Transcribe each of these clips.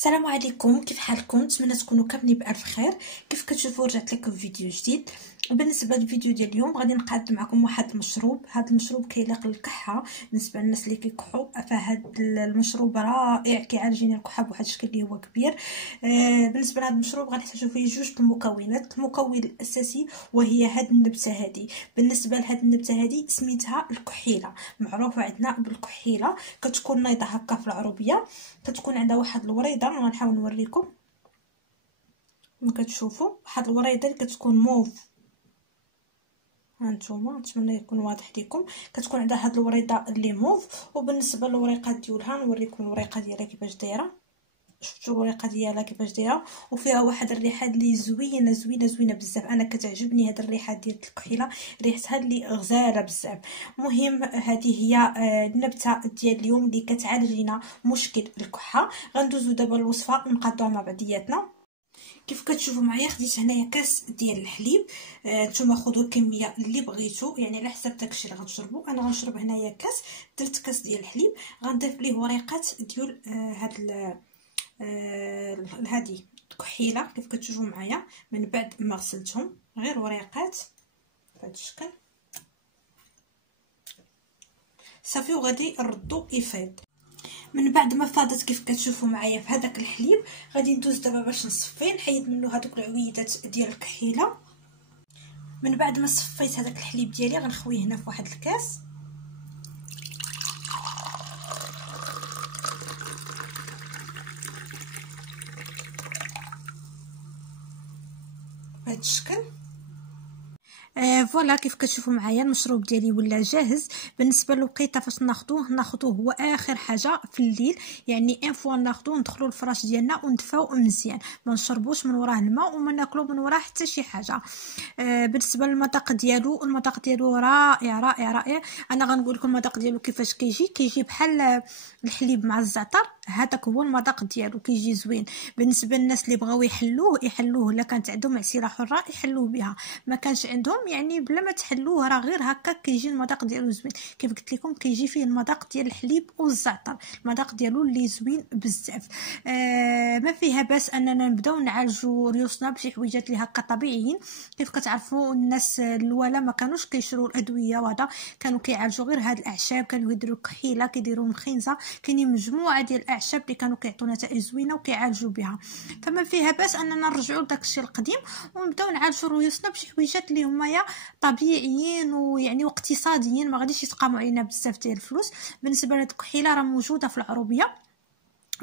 السلام عليكم، كيف حالكم؟ نتمنى تكونوا كاملين بالف خير. كيف كتشوفوا رجعت لكم فيديو جديد. بالنسبه للفيديو ديال اليوم غادي نقدم معكم واحد المشروب. هذا المشروب كيلاق للكحه بالنسبه للناس اللي كيكحوا، فهاد المشروب رائع كيعالج لنا الكحه بواحد الشكل اللي هو كبير. بالنسبه لهذا المشروب غنحتاجوا فيه جوج المكونات. المكون الاساسي وهي هاد النبته هذه. بالنسبه لهاد النبته هذه سميتها الكحيله، معروفه عندنا بالكحيله. كتكون نايضه هكا في العروبيه، كتكون عندها واحد الوريضه. غنحاول نوريكم. كما كتشوفوا واحد الوريضه اللي كتكون موف، هانتوما نتمنى يكون واضح لكم. كتكون عندها هاد الوريضه اللي موف. وبالنسبه للوريقات ديالها نوريكم الوريقه ديالها كيفاش دايره. شفتوا الوريقه ديالها كيفاش دايره، وفيها واحد الريحه اللي زوينه زوينه زوينه بزاف. انا كتعجبني هاد الريحه ديال الكحيله، ريحتها اللي غزاله بزاف. المهم هذه هي النبته ديال اليوم اللي كتعالج لنا مشكل الكحه. غندوزو دابا الوصفه نقادوها مع بعضياتنا. كيف كتشوفوا معايا خديت هنايا كاس ديال الحليب. نتوما خذوا الكميه اللي بغيتو، يعني على حسب داكشي اللي غتشربوا. انا غنشرب هنايا كاس، درت كاس ديال الحليب. غنضيف ليه وريقات ديال هاد هذه الكحيله كيف كتشوفوا معايا. من بعد ما غسلتهم غير وريقات بهذا الشكل صافي، وغادي نردو يفيض. من بعد ما فاضت كيف كتشوفوا معايا في هذاك الحليب، غادي ندوز دابا باش نصفيه، نحيد منه هذوك العويدات ديال الكحيله. من بعد ما صفيت هذاك الحليب ديالي غنخويه هنا في واحد الكاس. بهذا الشكل. فوالا كيف كتشوفوا معايا المشروب ديالي ولا جاهز. بالنسبه للوقيته فاش ناخذوه هو اخر حاجه في الليل، يعني ان فوا ناخذوه ندخلوا الفراش ديالنا وندفاو مزيان، ما نشربوش من وراه الماء وما ناكلو من وراه حتى شي حاجه. بالنسبه للمذاق ديالو، المذاق ديالو رائع رائع رائع. انا غنقول لكم المذاق ديالو كيفاش كيجي بحال الحليب مع الزعتر. هذاك هو المذاق ديالو، كيجي زوين. بالنسبه للناس اللي بغاو يحلوه الا كانت عندهم عسيله حره يحلوه بها، ما كانش عندهم يعني بلا ما تحلوه، راه غير هكا كيجي المذاق ديالو زوين. كيف قلت لكم كيجي فيه المذاق ديال الحليب والزعتر، المذاق ديالو اللي زوين بزاف. ما فيها باس اننا نبداو نعالجوا ريوسنا بشي حويجات اللي هكا طبيعيين. كيف كتعرفوا الناس الاولى ما كانوش كيشروا الادويه، وهذا كانوا كيعالجوا غير هاد الاعشاب. كانوا يديروا كحيله، كيديروا مخينزه، كاينين مجموعه ديال الاعشاب اللي كانوا كيعطوا نتائج زوينه وكيعالجوا بها. فما فيها باس اننا نرجعوا لداك الشيء القديم ونبداو نعالجوا ريوسنا بشي حويجات اللي هما طبيعيين ويعني واقتصاديين، ما غاديش يتقاموا علينا بزاف ديال الفلوس. بالنسبه لهاد الكحيله راه موجوده في العروبيه،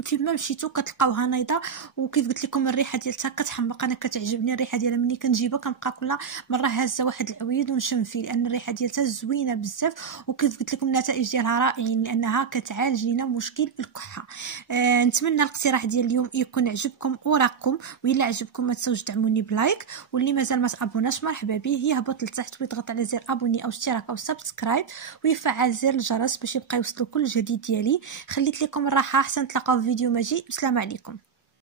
فيما مشيتو كتلقاوها نايضه. وكيف قلت لكم الريحه ديالها كتحمق، انا كتعجبني الريحه ديالها. ملي كنجيبها كنبقى كل مره هازه واحد العويد ونشم فيه، لان الريحه ديالها زوينه بزاف. وكيف قلت لكم النتائج ديالها رائعين، لانها كتعالج لنا مشكل الكحه. نتمنى الاقتراح ديال اليوم يكون عجبكم وراكم، والا عجبكم ما تنساوش دعموني بلايك، واللي مازال ما تابوناش مرحبا به يهبط لتحت ويضغط على زر ابوني او اشتراك او سبسكرايب، ويفعل زر الجرس باش يبقى يوصلوا كل جديد ديالي. خليت لكم الراحه، حتى نتلاقاو في فيديو مجيء. السلام عليكم.